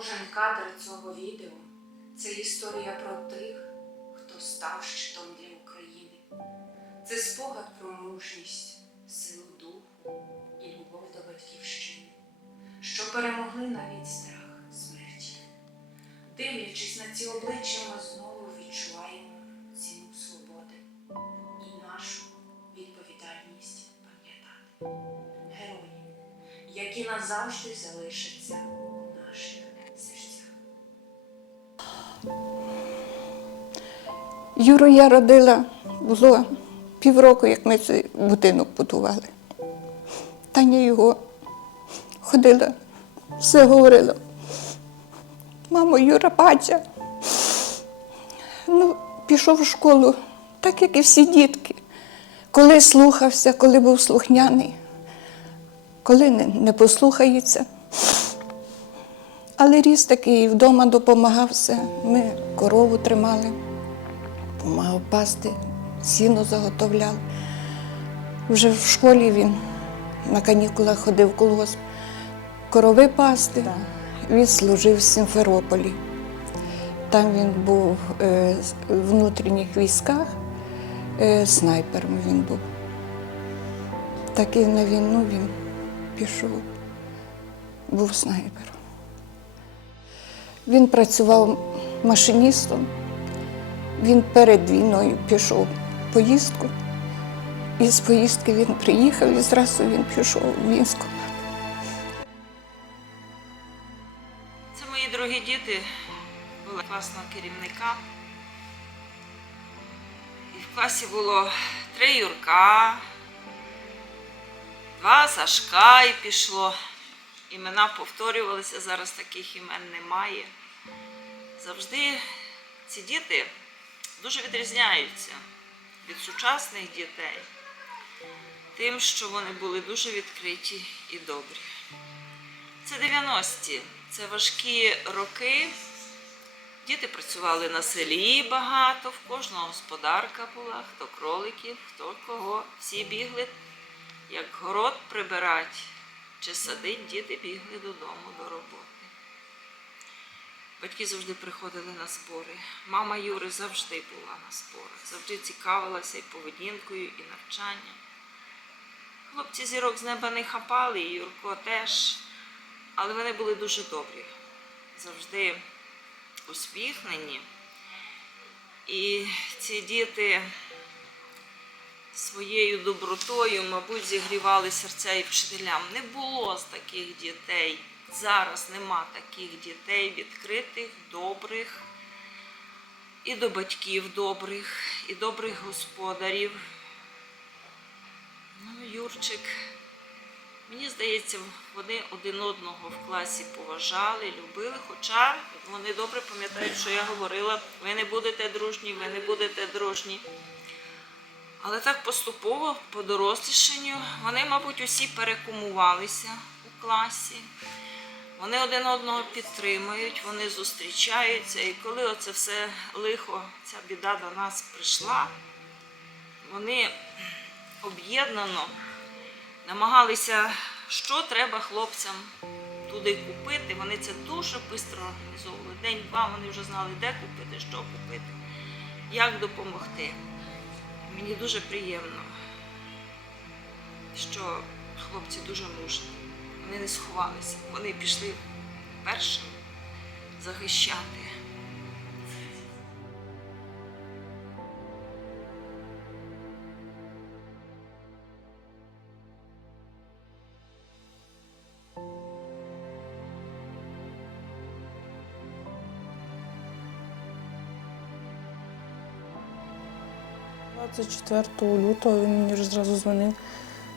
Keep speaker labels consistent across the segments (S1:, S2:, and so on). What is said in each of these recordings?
S1: Кожен кадр цього відео це історія про тих, хто став щитом для України. Це спогад про мужність, силу духу і любов до батьківщини, що перемогли навіть страх смерті. Дивлячись на ці обличчя, ми знову відчуваємо ціну свободи і нашу відповідальність пам'ятати героїв, які назавжди залишаться
S2: Юру я родила, було півроку, як ми цей будинок будували. Таня його ходила, все говорила. Мамо, Юра бача. Ну, пішов в школу, так як і всі дітки. Коли слухався, коли був слухняний, коли не, не послухається. Але ріс такий, вдома допомагав все. Ми корову тримали допомагав пасти, сіно заготовляв. Вже в школі він на канікулах ходив в колгосп. Корови пасти. Він служив в Сімферополі. Там він був е, в внутрішніх військах, е, снайпером він був. Так і на війну він пішов, був снайпером. Він працював машиністом. Він перед війною пішов в поїздку, і з поїздки він приїхав і зразу він пішов в Мінську.
S3: Це мої дорогі діти були класного керівника. І в класі було три Юрка, два Сашка і пішло. Імена повторювалися, зараз таких імен немає. Завжди ці діти дуже відрізняються від сучасних дітей, тим, що вони були дуже відкриті і добрі. Це 90-ті, це важкі роки. Діти працювали на селі багато, в кожного господарка була, хто кроликів, хто кого. Всі бігли, як город прибирати чи садить, діти бігли додому до роботи. Батьки завжди приходили на збори. Мама Юри завжди була на зборах, завжди цікавилася і поведінкою, і навчанням. Хлопці зірок з неба не хапали, і Юрко теж. Але вони були дуже добрі, завжди усміхнені. І ці діти своєю добротою, мабуть, зігрівали серця і вчителям. Не було з таких дітей. Зараз нема таких дітей відкритих, добрих, і до батьків добрих, і добрих господарів. Ну, Юрчик. Мені здається, вони один одного в класі поважали, любили, хоча вони добре пам'ятають, що я говорила, ви не будете дружні, ви не будете дружні. Але так поступово, по дорослішанню, вони, мабуть, усі перекумувалися у класі. Вони один одного підтримують, вони зустрічаються. І коли оце все лихо, ця біда до нас прийшла, вони об'єднано намагалися, що треба хлопцям туди купити. Вони це дуже швидко організовували. День-два вони вже знали, де купити, що купити, як допомогти. Мені дуже приємно, що хлопці дуже мужні. Вони не сховалися, вони пішли першим захищати.
S4: – 24 лютого він мені вже зразу дзвонив.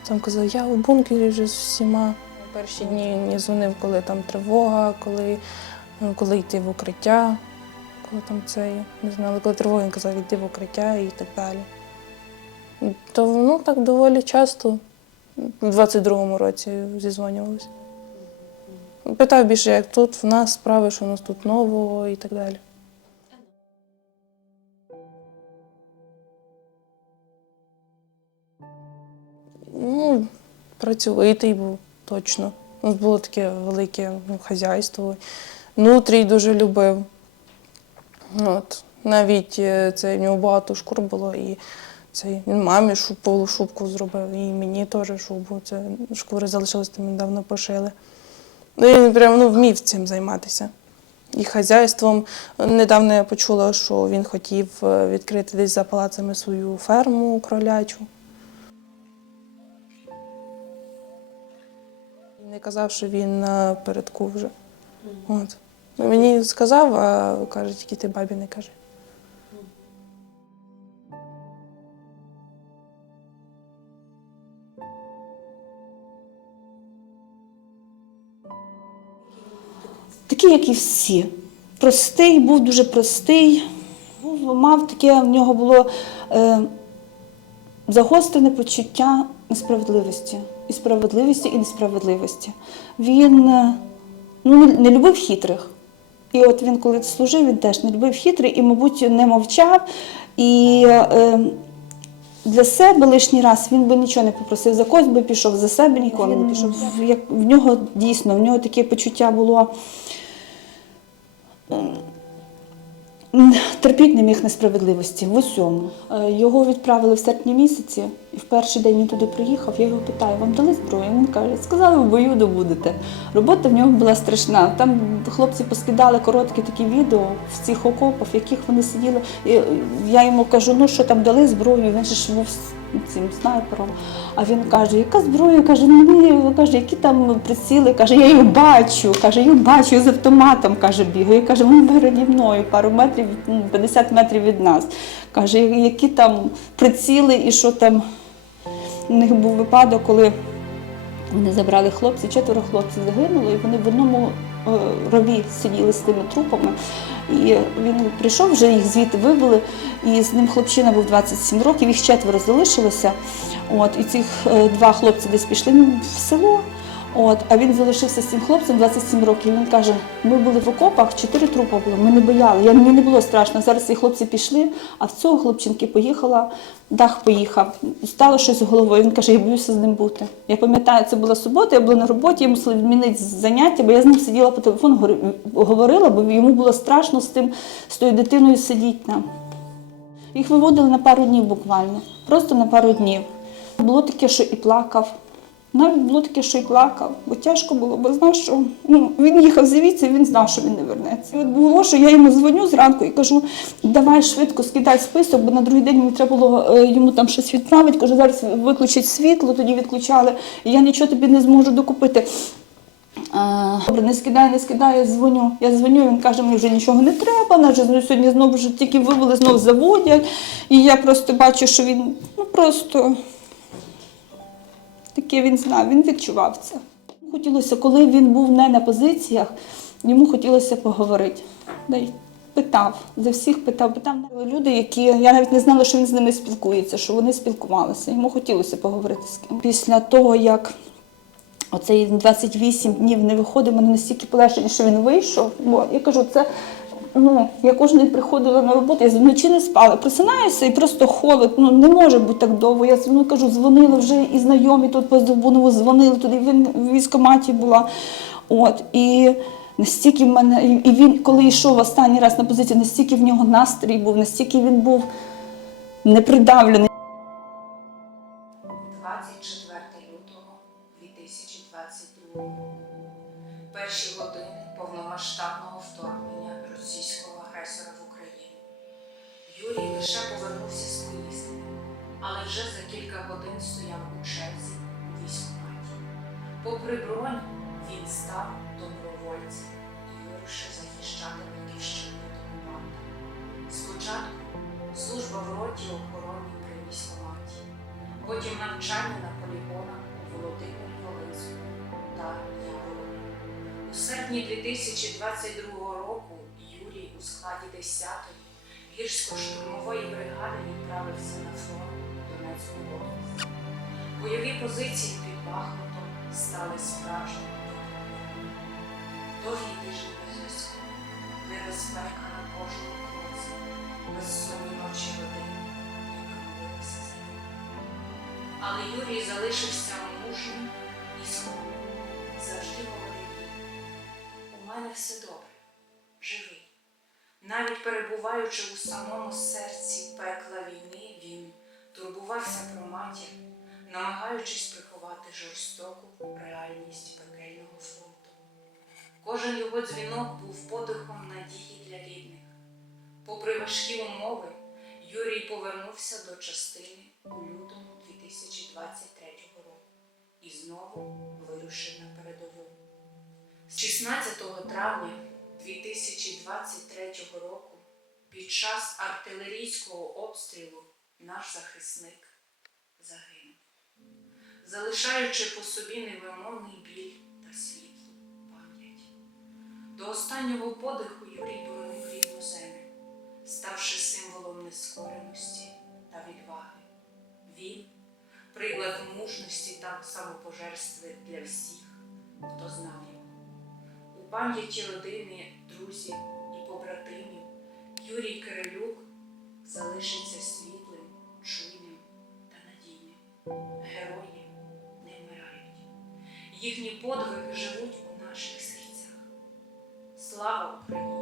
S4: Там казав, я у бункері вже з всіма. Перші дні мені дзвонив, коли там тривога, коли, ну, коли йти в укриття, коли там це, не знаю, коли тривога, він казав, йти в укриття і так далі. То ну, так доволі часто, у 22-му році зізвонювалися. Питав більше, як тут в нас справи, що у нас тут нового і так далі. Ну, працьовитий був точно. У нас було таке велике ну, хазяйство. нутрій дуже любив. От. Навіть е, це в нього багато шкур було, і цей, він мамі шубу, шубку зробив, і мені теж шубу. Це шкури залишились, там недавно пошили. Ну, він прям ну, вмів цим займатися. І хазяйством. Недавно я почула, що він хотів е, відкрити десь за палацами свою ферму кролячу. Не казав, що він на передку вже. От. Ну, мені сказав, а каже, тільки ти бабі не кажи.
S5: такий, як і всі. Простий, був дуже простий. Мав таке, в нього було е, загострене почуття несправедливості. Справедливості, і несправедливості. Він е, ну, не, не любив хитрих. І от він, коли служив, він теж не любив хитрих і, мабуть, не мовчав. І е, для себе лишній раз він би нічого не попросив, за когось би пішов, за себе ніколи не пішов. Як, в нього дійсно, в нього таке почуття було. Терпіть не міг несправедливості в усьому. Е, Його відправили в серпні місяці, і в перший день він туди приїхав. Я його питаю, вам дали зброю? Він каже, сказали, в бою добудете. Робота в нього була страшна. Там хлопці поскидали короткі такі відео в цих окопах, в яких вони сиділи. І я йому кажу, ну що там дали зброю, він же ж був цим снайпером. А він каже, яка зброя? Каже, ну каже, які там приціли? Каже, я їх бачу. Каже, я бачу, з автоматом каже, бігаю. Каже, він переді мною, пару метрів, ну, 50 метрів від нас. Каже, які там приціли і що там. У них був випадок, коли вони забрали хлопців, четверо хлопців загинуло, і вони в одному е, рові сиділи з тими трупами. І він прийшов, вже їх звідти вивели, і з ним хлопчина був 27 років, їх четверо залишилося. От, і цих е, два хлопці десь пішли в село. От, а він залишився з цим хлопцем 27 років. Він каже: ми були в окопах, чотири трупи було. Ми не бояли. Мені не було страшно. Зараз ці хлопці пішли, а в цього хлопчинки поїхала, дах поїхав. Стало щось головою. Він каже, я боюся з ним бути. Я пам'ятаю, це була субота, я була на роботі, я мусила відмінити заняття, бо я з ним сиділа по телефону, говорила, бо йому було страшно з тим, з тою дитиною сидіти там. Їх виводили на пару днів буквально, просто на пару днів. Було таке, що і плакав. Навіть було таке, що і плакав, бо тяжко було, бо знав, що ну, він їхав звідси, він знав, що він не вернеться. І от було, що я йому дзвоню зранку і кажу, давай швидко скидай список, бо на другий день мені треба було е, йому там щось відправити. Кажу, зараз виключить світло, тоді відключали, і я нічого тобі не зможу докупити. Добре, не скидає, не скидає, дзвоню. Я дзвоню, він каже, мені вже нічого не треба, нас же сьогодні знову ж тільки вивели, знову заводять. І я просто бачу, що він ну просто таке він знав, він відчував це. Хотілося, коли він був не на позиціях, йому хотілося поговорити. Питав, за всіх питав, питав люди, які я навіть не знала, що він з ними спілкується, що вони спілкувалися. Йому хотілося поговорити з ким. Після того, як Оцей 28 днів не виходив, мене настільки полегшення, що він вийшов. Бо я кажу, це ну, я кожен день приходила на роботу, я вночі не спала. Просинаюся і просто холод. Ну не може бути так довго. Я ну, кажу, дзвонила вже і знайомі тут по Здобунову дзвонили, туди він в військкоматі була. От і настільки в мене, і він, коли йшов останній раз на позицію, настільки в нього настрій був, настільки він був непридавлений.
S1: 24 лютого 2022 Перші години повномасштабного вторгнення російського агресора в Україну. Юрій лише повернувся з поїздки, але вже за кілька годин стояв у черзі у військкоматі. Попри бронь, він став добровольцем і вирушив захищати батьківщину від окупанта. Спочатку служба в роті охороні при військкоматі потім навчання на полігонах у Володимирі Волинському та Яворові. У серпні 2022 року 50-ї гірсько-штурмової бригади відправився на фронт Донецької області. Бойові позиції під Бахмутом стали справжніми випробуванням. Довгі тижні без зв'язку, небезпека на кожному кроці, безсумні ночі години, яка робилася за ним. Але Юрій залишився мужнім і сховом, завжди молодий. У мене все перебуваючи у самому серці пекла війни, він турбувався про матір, намагаючись приховати жорстоку реальність пекельного фронту. Кожен його дзвінок був подихом надії для рідних. Попри важкі умови, Юрій повернувся до частини у лютому 2023 року і знову вирушив на передову. З 16 травня 2023 року під час артилерійського обстрілу наш захисник загинув, залишаючи по собі невимовний біль та світлу пам'ять. До останнього подиху Юрій боронив рідну землю, ставши символом нескореності та відваги. Він приклад мужності та самопожертви для всіх, хто знав його. У пам'яті родини, друзів Юрій Кирилюк залишиться світлим, чуйним та надійним. Герої не вмирають. Їхні подвиги живуть у наших серцях. Слава Україні!